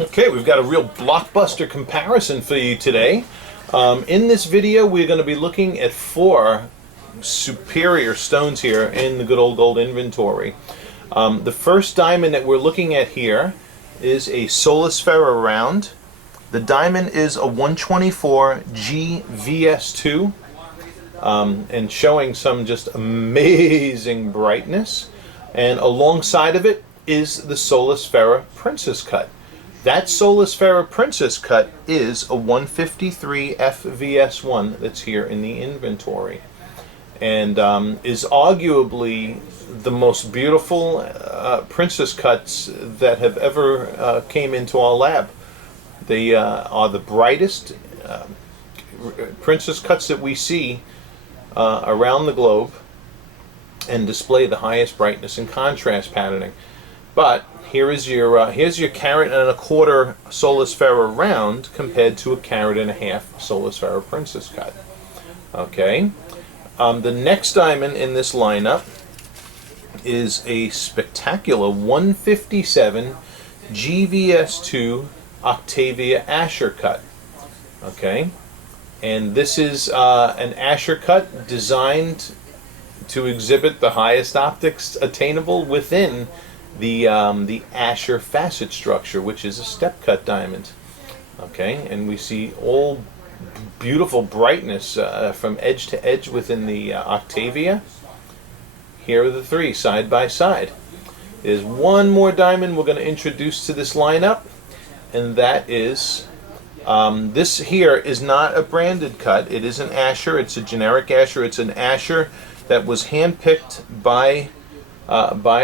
Okay, we've got a real blockbuster comparison for you today. In this video, we're going to be looking at 4 superior stones here in the good old gold inventory. The first diamond that we're looking at here is a Solasfera round. The diamond is a 124 GVS2 and showing some just amazing brightness. And alongside of it is the Solasfera Princess Cut. That Solasfera Princess Cut is a 153 FVS1 that's here in the inventory, and is arguably the most beautiful Princess Cuts that have ever came into our lab. They are the brightest Princess Cuts that we see around the globe, and display the highest brightness and contrast patterning. But here's your carat and a quarter Solasfera round compared to a carat and a half Solasfera Princess Cut. Okay, the next diamond in this lineup is a spectacular 157 GVS2 Octavia Asscher cut. Okay, and this is an Asscher cut designed to exhibit the highest optics attainable within the Asscher facet structure, which is a step cut diamond. Okay, and we see all beautiful brightness from edge to edge within the Octavia. Here are the 3 side by side. There's one more diamond we're going to introduce to this lineup, and that is this here is not a branded cut. It is an Asscher. It's a generic Asscher. It's an Asscher that was handpicked by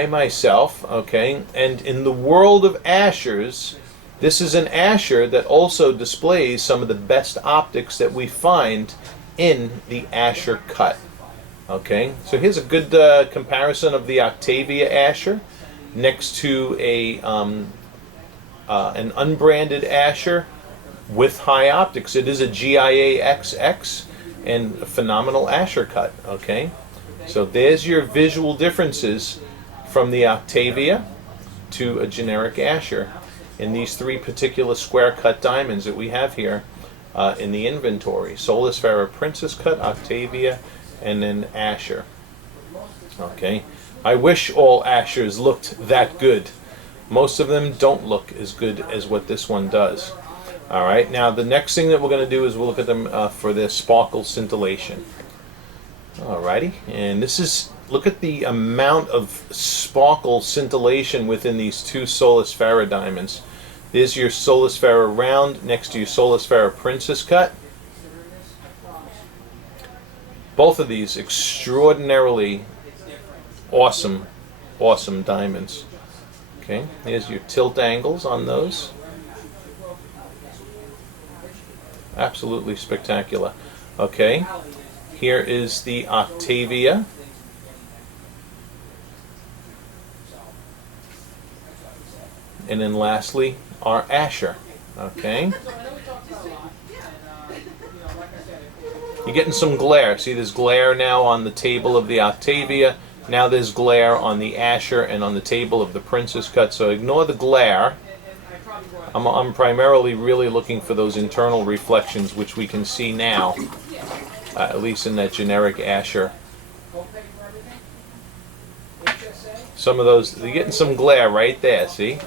myself, okay? And in the world of Asschers, this is an Asscher that also displays some of the best optics that we find in the Asscher cut, okay? So here's a good comparison of the Octavia Asscher next to an unbranded Asscher with high optics. It is a GIA XX and a phenomenal Asscher cut, okay? So there's your visual differences from the Octavia to a generic Asscher in these 3 particular square cut diamonds that we have here in the inventory. Solasfera Princess Cut, Octavia, and then Asscher. Okay, I wish all Asschers looked that good. Most of them don't look as good as what this one does. Alright, now the next thing that we're going to do is we'll look at them for their sparkle scintillation. Alrighty, and this is, look at the amount of sparkle scintillation within these 2 Solasfera diamonds. There's your Solasfera round next to your Solasfera Princess Cut. Both of these extraordinarily awesome diamonds. Okay, here's your tilt angles on those. Absolutely spectacular. Okay. Here is the Octavia. And then lastly, our Asscher. Okay. You're getting some glare. See, there's glare now on the table of the Octavia. Now there's glare on the Asscher and on the table of the Princess Cut. So ignore the glare. I'm primarily really looking for those internal reflections, which we can see now. At least in that generic Asscher. Some of those, you're getting some glare right there, see?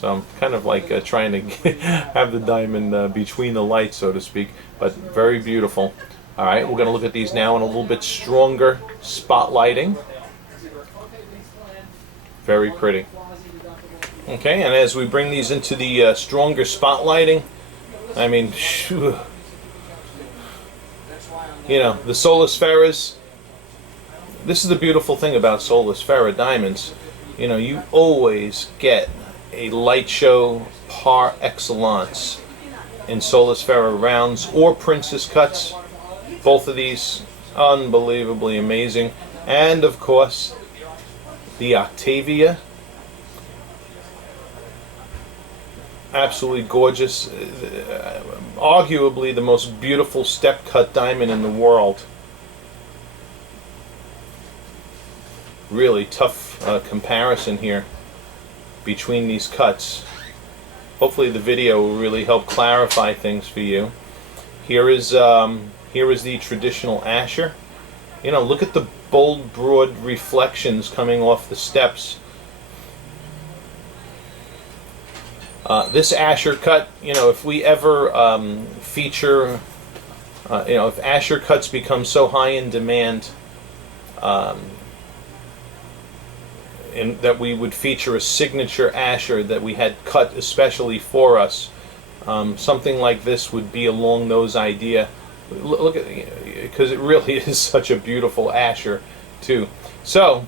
So I'm kind of like trying to have the diamond between the lights, so to speak, but very beautiful. Alright, we're going to look at these now in a little bit stronger spotlighting. Very pretty. Okay, and as we bring these into the stronger spotlighting, I mean, phew, you know, the Solasferas, this is the beautiful thing about Solasfera diamonds. You know, you always get a light show par excellence in Solasfera rounds or Princess Cuts. Both of these, unbelievably amazing. And, of course, the Octavia. Absolutely gorgeous. Arguably the most beautiful step cut diamond in the world. Really tough comparison here between these cuts. hopefully the video will really help clarify things for you. Here is the traditional Asscher. You know, look at the bold, broad reflections coming off the steps. This Asscher cut, you know, if we ever feature, you know, if Asscher cuts become so high in demand, that we would feature a signature Asscher that we had cut especially for us, something like this would be along those idea. Look at, because it really is such a beautiful Asscher too. So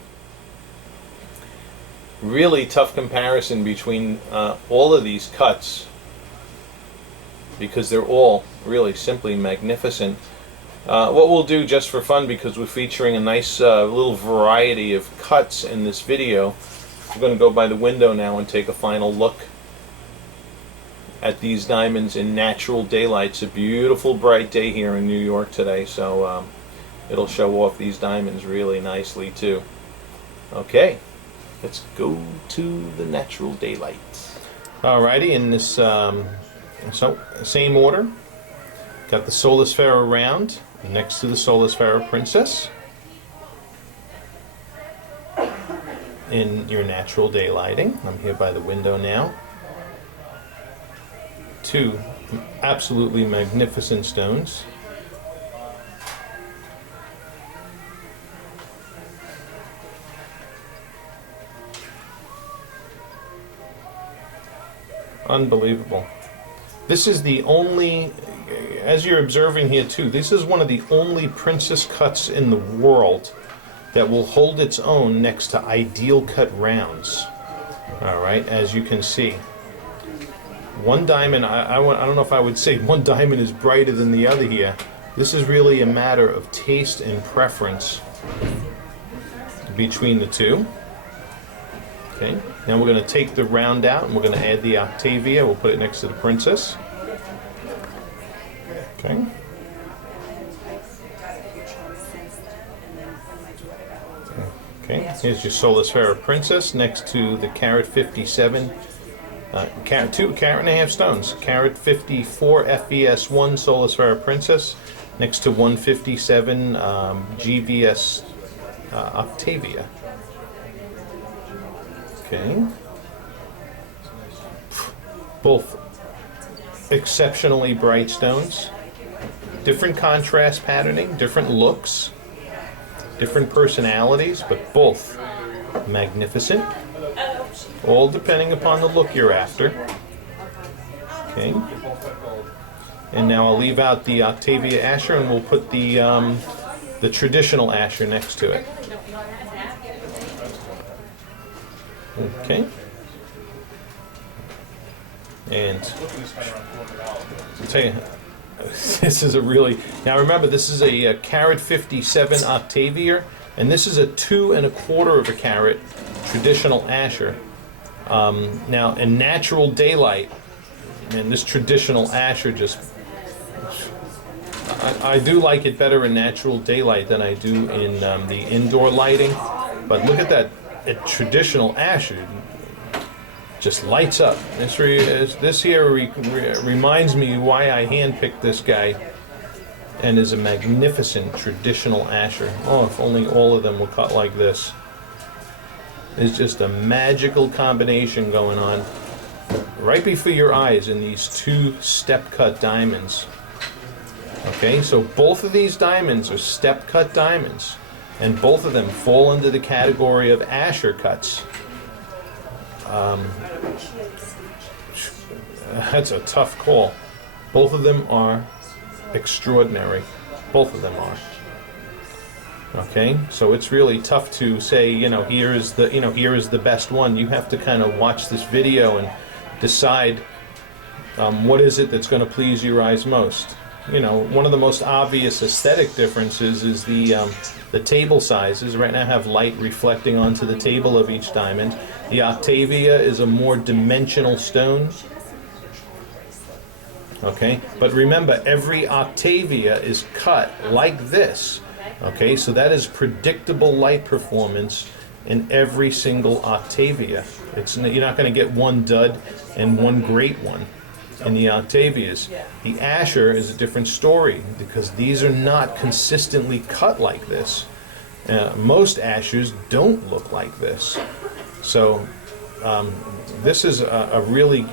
really tough comparison between all of these cuts, because they're all really simply magnificent. What we'll do just for fun, because we're featuring a nice little variety of cuts in this video, we're going to go by the window now and take a final look at these diamonds in natural daylight. It's a beautiful bright day here in New York today, so it'll show off these diamonds really nicely too. Okay, let's go to the natural daylight. Alrighty, in this so same order, got the Solasfera round next to the Solasfera princess in your natural daylighting. I'm here by the window now. Two absolutely magnificent stones. Unbelievable. This is the only, as you're observing here too, this is one of the only princess cuts in the world that will hold its own next to ideal cut rounds. Alright, as you can see. One diamond, I don't know if I would say one diamond is brighter than the other here. This is really a matter of taste and preference between the two. Okay, now we're going to take the round out and we're going to add the Octavia. We'll put it next to the princess. Okay. Okay, here's your Solasfera princess next to the carat 57. Carat and a half stones. Carat 54 FVS1 Solasfera princess next to 157 GVS Octavia. Okay. Both exceptionally bright stones. Different contrast patterning, different looks, different personalities, but both magnificent. All depending upon the look you're after. Okay. And now I'll leave out the Octavia Asscher and we'll put the traditional Asscher next to it. Okay. And I'll tell you, this is a really, now remember, this is a carat 57 Octavia, and this is a 2 1/4 carat traditional Asscher. Now in natural daylight, and this traditional Asscher just, I do like it better in natural daylight than I do in the indoor lighting. But look at that, traditional Asscher just lights up. This here reminds me why I handpicked this guy, and is a magnificent traditional Asscher. Oh, if only all of them were cut like this. It's just a magical combination going on right before your eyes in these two step-cut diamonds. Okay, so both of these diamonds are step-cut diamonds, and both of them fall into the category of Asscher cuts. That's a tough call. Both of them are extraordinary. Both of them are. Okay, so it's really tough to say, here is the best one. You have to kind of watch this video and decide what is it that's going to please your eyes most. One of the most obvious aesthetic differences is the table sizes. Right now I have light reflecting onto the table of each diamond. The Octavia is a more dimensional stone. Okay, but remember, every Octavia is cut like this. Okay, so that is predictable light performance in every single Octavia. You're not going to get one dud and one great one in the Octavias. The Asscher is a different story because these are not consistently cut like this. Most Asschers don't look like this. So this is a really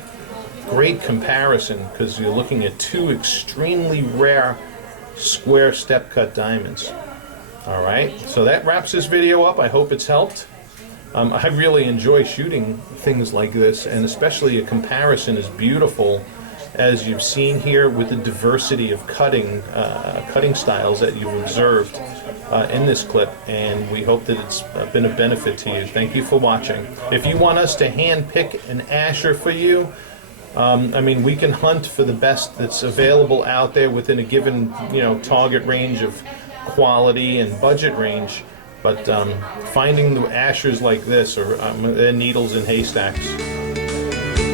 great comparison because you're looking at two extremely rare square step cut diamonds. All right, so that wraps this video up. I hope it's helped. I really enjoy shooting things like this, and especially a comparison as beautiful as you've seen here with the diversity of cutting styles that you've observed in this clip, and we hope that it's been a benefit to you. Thank you for watching. If you want us to hand pick an Asscher for you, I mean, we can hunt for the best that's available out there within a given, target range of quality and budget range. But finding the Asschers like this are they're needles in haystacks,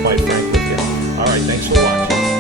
quite frankly. All right, thanks for watching.